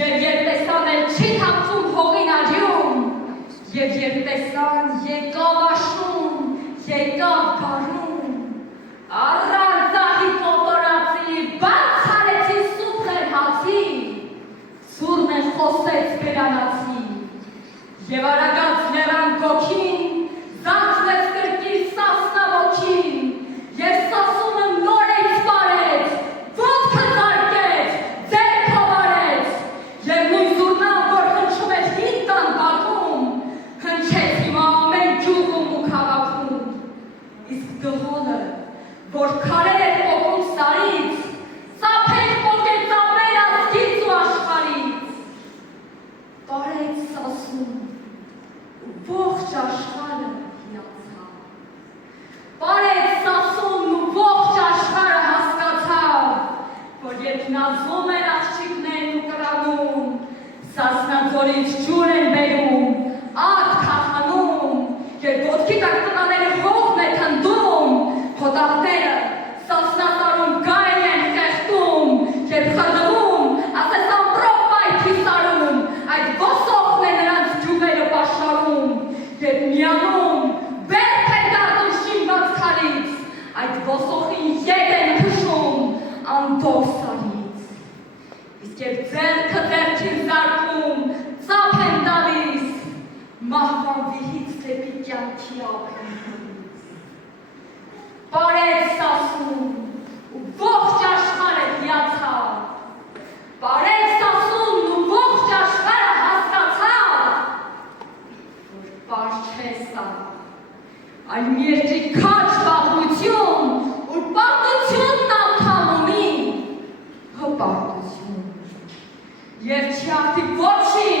Եվ երբ տեսան էլ չի թափվում հողին աջում, և երբ տեսան եկավ աշուն, եկավ գարուն, առանց ահի կոտորացի, բաց արեցի սուպներ հացի, սուրն են խոսեց գրանացի, և արագած լեռան գոքին, զանցվեց կրկիր սասնա ոգին, և սասունը նոր է սպարեց, ոտքը զարկեց, ձեռքը վարեց, և նույն զուրնան, որ հնչում էր հին տան բակում, հնչեց հիմա ամեն գյուղում ու քաղաքում, իսկ դղոնը, որ քարեր էր պոկում սարից, ծափեր պոկեց ամեն ազգից ու աշխարհից, պարեց սասուն, ու ողջ աշխարհը հիացավ, պարեց սասունն ու ողջ աշխարհը հասկացավ, որ երբ նազում են աղջիկներն ու կրանում, Սասնաձորից ջուր են բերում, ատ քահանում, երբ ոտքի տակ տղաները հողն է թնդում, հոտախները Սասնասարում գայլ են խեղդում, երբ խնդվում, ասես ամպրոպ պայթի սարում, այդ ոսոխն է նրանց ջուղերը պաշարում, երբ միանում, բերք են դառնում շինված քարից, այդ ոսոխին ետ են քշում անդով սարից, իսկ երբ ձեռքը ձեռքին զարկում, ծափ են տալիս, մահվան վիհից դեպի կյանքի ափ են տալիս, պարեց սասուն ու ողջ աշխարհը հիացավ, պարեց սասունն ու ողջ աշխարհը հասկացավ, որ պար չէ սա, այլ մի երկրի քաջ պատմություն, ուր պարտությունն անգամ ունի հպարտություն, և չի աղթի ոչինչ,